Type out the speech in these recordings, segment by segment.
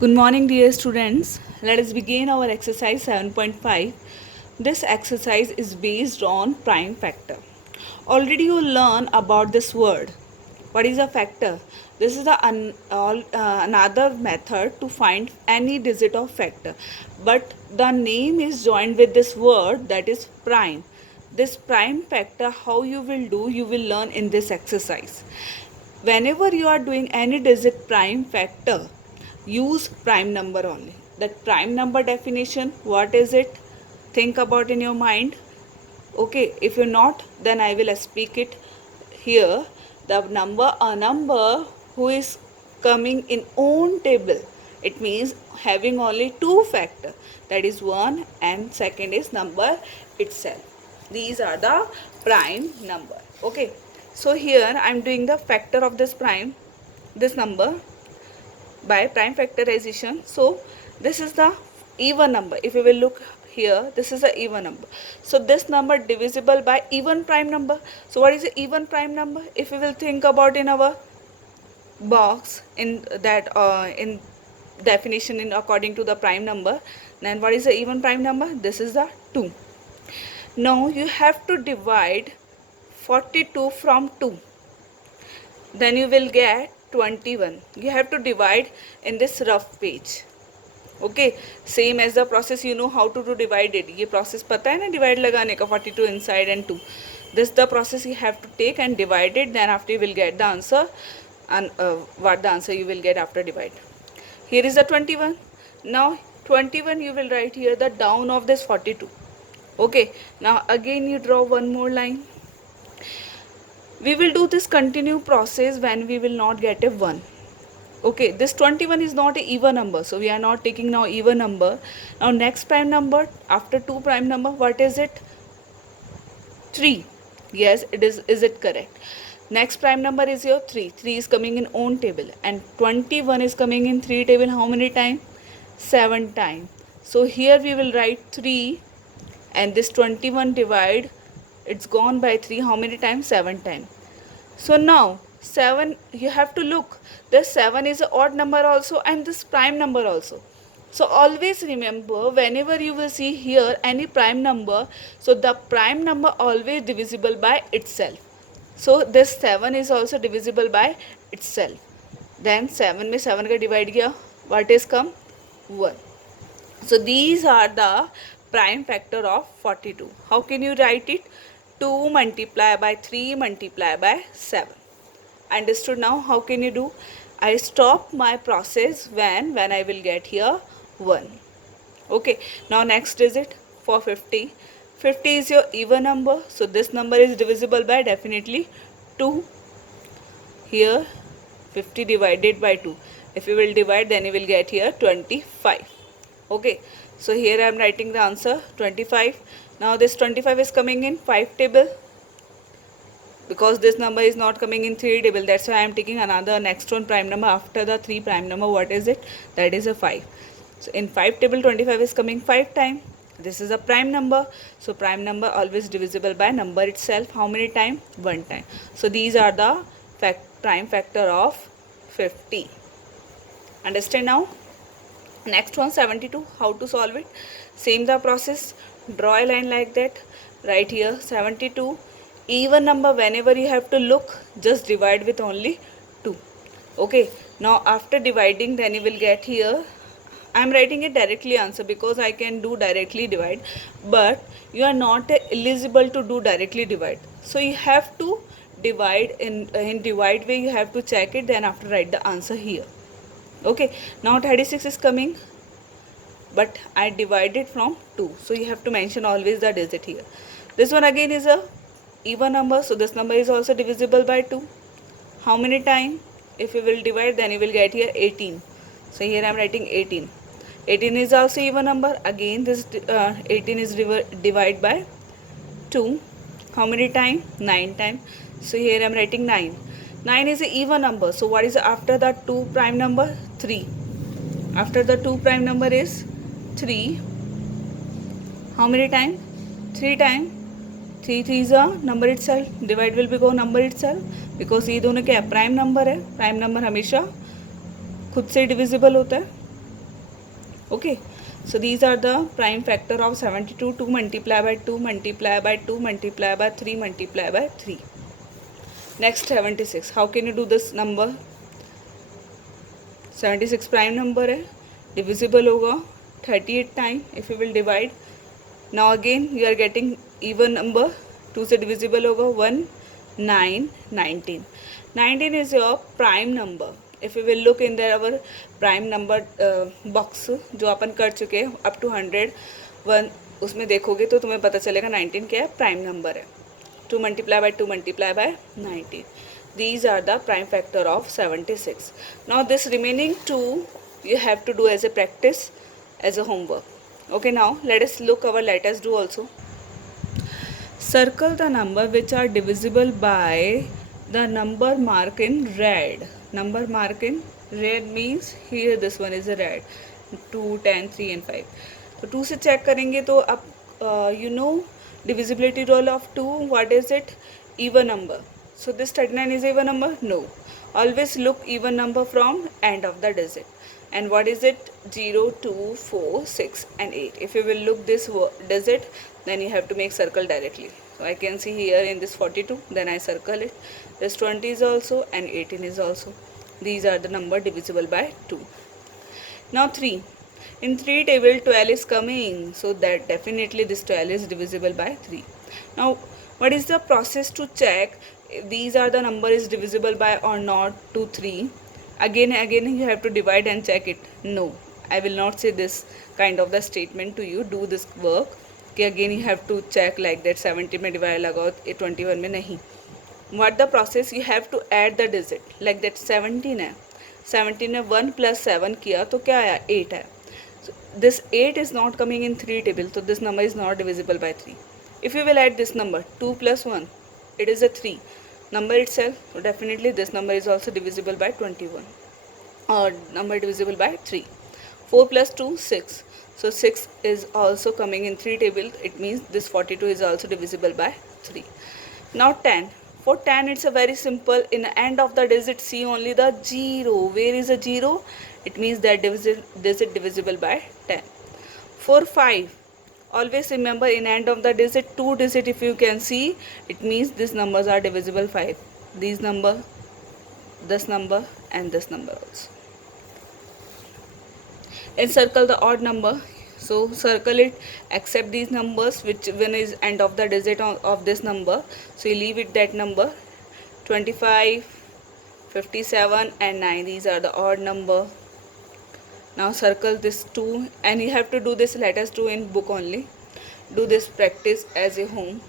Good morning, dear students. Let us begin our exercise 7.5. This exercise is based on prime factor. Already you learn about this word. What is a factor? This is another method to find any digit of factor. But the name is joined with this word, that is prime. This prime factor, how you will learn in this exercise. Whenever you are doing any digit prime factor, use prime number only. That prime number definition, what is it? Think about in your mind. Okay, if you're not, then I will speak it here. The number, a number who is coming in own table, it means having only two factor, that is 1 and second is number itself. These are the prime number. Okay, so here I am doing the factor of this number by prime factorization. So this is the even number. If you will look here, this is the even number. So this number divisible by even prime number. So what is the even prime number? If you will think about in our box, in that in definition in according to the prime number, then what is the even prime number? This is the 2. Now you have to divide 42 from 2, then you will get 21. You have to divide in this rough page. Okay, same as the process, you know how to do divide it. ये process पता है ना divide लगाने का, 42 inside and 2. This the process you have to take and divide it. Then after you will get the answer, and what the answer you will get after divide. Here is the 21. Now 21 you will write here the down of this 42. Okay, now again you draw one more line. We will do this continue process when we will not get a 1. Okay, this 21 is not an even number, so we are not taking now even number. Now next prime number after 2 prime number, what is it? 3. Yes, it is it correct? Next prime number is your 3. 3 is coming in own table and 21 is coming in 3 table. How many times? 7 times. So here we will write 3 and this 21 divide, it's gone by 3. How many times? 7 times. So now 7, you have to look, this 7 is an odd number also and this prime number also. So always remember, whenever you will see here any prime number, so the prime number always divisible by itself. So this 7 is also divisible by itself. Then 7 में 7 का divide किया, what is come? 1. So these are the prime factor of 42. How can you write it? 2 multiply by 3 multiply by 7. Understood now? How can you do? I stop my process when I will get here 1. Okay, now next digit for 50. 50 is your even number, so this number is divisible by definitely 2. Here 50 divided by 2. If you will divide, then you will get here 25. Okay, so here I am writing the answer 25. Now this 25 is coming in 5 table, because this number is not coming in 3 table, that's why I am taking another next one prime number after the 3 prime number. What is it? That is a 5. So in 5 table 25 is coming 5 times. This is a prime number, so prime number always divisible by number itself. How many times? 1 time. So these are the prime factor of 50. Understand now? Next one 72. How to solve it? Same the process. Draw a line like that. Right here 72. Even number, whenever you have to look, just divide with only 2. Okay, now after dividing, then you will get here, I am writing it directly answer because I can do directly divide, but you are not eligible to do directly divide. So you have to divide in divide way, you have to check it, then after write the answer here. Okay, now 36 is coming, but I divided from 2, so you have to mention always the digit here. This one again is a even number, so this number is also divisible by 2. How many times? If you will divide, then you will get here 18. So here I am writing 18. 18 is also even number. Again this 18 is divided by 2. How many times? 9 times. So here I am writing 9. 9 is an even number. So what is after the 2 prime number? 3. After the 2 prime number is 3. How many times? 3 times. 3 3 is a number itself. Divide will become number itself, because ये दोनों क्या है? Prime number है. Prime number हमेशा खुद से divisible होता है. Okay, so these are the prime factor of 72. 2 multiply by 2 multiply by 2 multiply by 3 multiply by 3. Next 76. How can you do this number? 76 prime number है, डिविजिबल होगा 38 time if you will divide. Now again you are getting even number, 2 से divisible होगा 1 9 19. 19 is your prime number. If you will look in there our prime number box जो अपन कर चुके हैं up to 101, उसमें देखोगे तो तुम्हें पता चलेगा 19 क्या है, प्राइम नंबर है. 2 multiply by 2 multiply by 19. These are the prime factor of 76. Now this remaining two you have to do as a practice, as a homework. Okay, now let us look our let us do also. Circle the number which are divisible by the number mark in red. Number mark in red means here this one is a red. 2, 10, 3 and 5. तो 2 से check करेंगे तो अब you know divisibility rule of 2, what is it? Even number. So this 39 is even number? No. Always look even number from end of the digit. And what is it? 0, 2, 4, 6 and 8. If you will look this digit, then you have to make circle directly. So I can see here in this 42, then I circle it. This 20 is also and 18 is also. These are the number divisible by 2. Now 3. In 3 table 12 is coming, so that definitely this 12 is divisible by 3. Now what is the process to check if these are the number is divisible by or not to 3? Again you have to divide and check it. No, I will not say this kind of the statement to you. Do this work कि again you have to check like that 70 में divide लगाओ 21 में नहीं. What the process? You have to add the digit like that. 17 है, 17 में 1 plus 7 किया तो क्या आया? 8 है. So this 8 is not coming in 3 table, so this number is not divisible by 3. If you will add this number 2 plus 1, it is a 3 number itself, so definitely this number is also divisible by 21 or number divisible by 3. 4 plus 2 6, so 6 is also coming in 3 table, it means this 42 is also divisible by 3. Now 10. For 10 it's a very simple, in the end of the digit see only the 0. Where is a 0? It means that digit divisible by 10. For 5, always remember in end of the digit 2 digit if you can see, it means these numbers are divisible 5. These number, this number and this number also. Encircle the odd number. So circle it except these numbers which one is end of the digit of this number. So you leave it that number. 25, 57 and 9. These are the odd number. Now circle this 2 and you have to do this, let us do in book only. Do this practice as a home.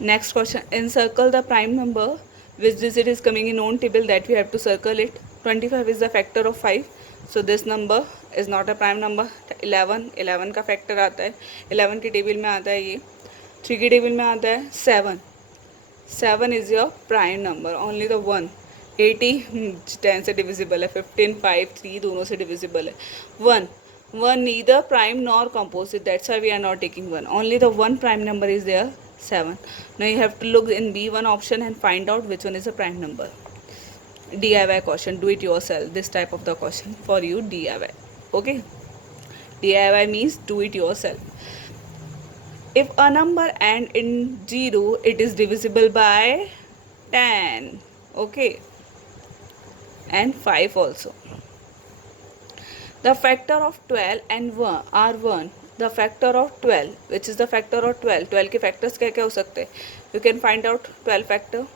Next question. Encircle the prime number. Which digit is coming in own table, that we have to circle it. 25 is the factor of 5. So this number is not a prime number. 11 का factor आता है, 11 की table में आता है ये, 3 की table में आता है 7 is your prime number. Only the 1. 80 10 से divisible है, 15 5 3 दोनों से divisible है. 1 neither prime nor composite, that's why we are not taking 1. Only the one prime number is there, 7. Now you have to look in B1 option and find out which one is a prime number. DIY question, do it yourself. This type of the question for you, DIY. Okay, DIY means do it yourself. If a number end in 0, it is divisible by 10. Okay, and 5 also. The factor of 12 and 1 are 1. The factor of 12, which is the factor of 12. 12 के factors क्या क्या हो सकते हैं? You can find out 12 factor.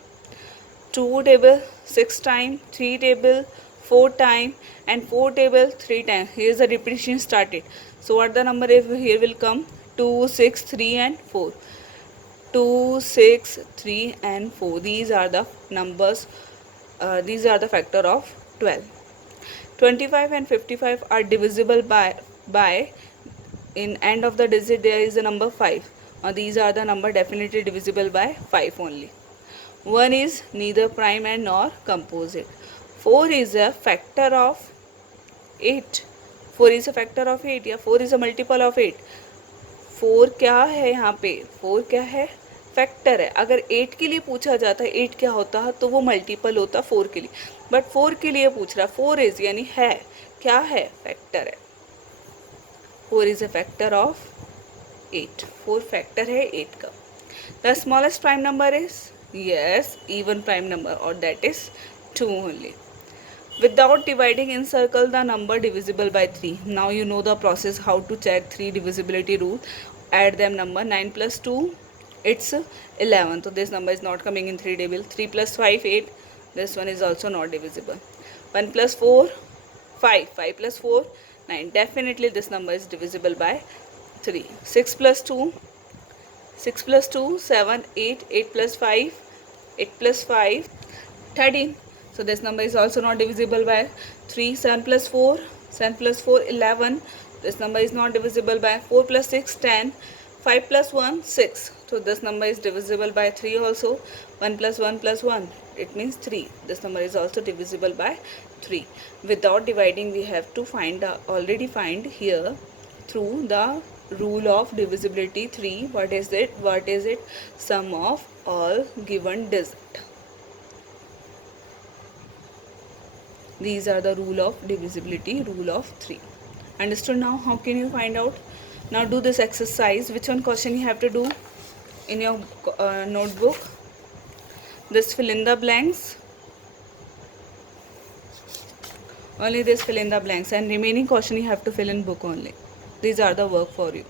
2 table 6 time, 3 table 4 time and 4 table 3 time. Here is the repetition started. So what the number is here will come? 2, 6, 3 and 4. 2, 6, 3 and 4. These are the numbers. These are the factor of 12. 25 and 55 are divisible by in end of the digit there is a number 5. These are the number definitely divisible by 5 only. 1 is neither prime and nor composite. 4 is a factor of 8. 4 is a factor of 8 या 4 is a multiple of 8. 4 क्या है यहाँ पे? 4 क्या है? Factor है। अगर 8 के लिए पूछा जाता है 8 क्या होता है तो वो मल्टीपल होता 4 के लिए, बट 4 के लिए पूछ रहा, 4 इज यानी है, क्या है, फैक्टर है। 4 is a factor of 8, 4 factor है 8 का। The smallest prime number is, yes, even prime number, or that is 2 only. Without dividing, encircle the number divisible by 3. Now you know the process how to check 3 divisibility rule. Add them number. 9 plus 2, it's 11. So this number is not coming in 3 table. 3 plus 5, 8. This one is also not divisible. 1 plus 4, 5. 5 plus 4, 9. Definitely this number is divisible by 3. 6 plus 2, 6 plus 2, 7, 8, 8 plus 5, 8 plus 5, 13. So this number is also not divisible by 3. 7 plus 4, 7 plus 4, 11. This number is not divisible by 4 plus 6, 10. 5 plus 1, 6. So this number is divisible by 3 also. 1 plus 1 plus 1, it means 3. This number is also divisible by 3. Without dividing, we have to already find here through the rule of divisibility 3. What is it? Sum of all given digit. These are the rule of divisibility, rule of 3. Understood now? How can you find out? Now do this exercise. Which one question you have to do in your notebook? This fill in the blanks. Only this fill in the blanks, and remaining question you have to fill in book only. These are the work for you.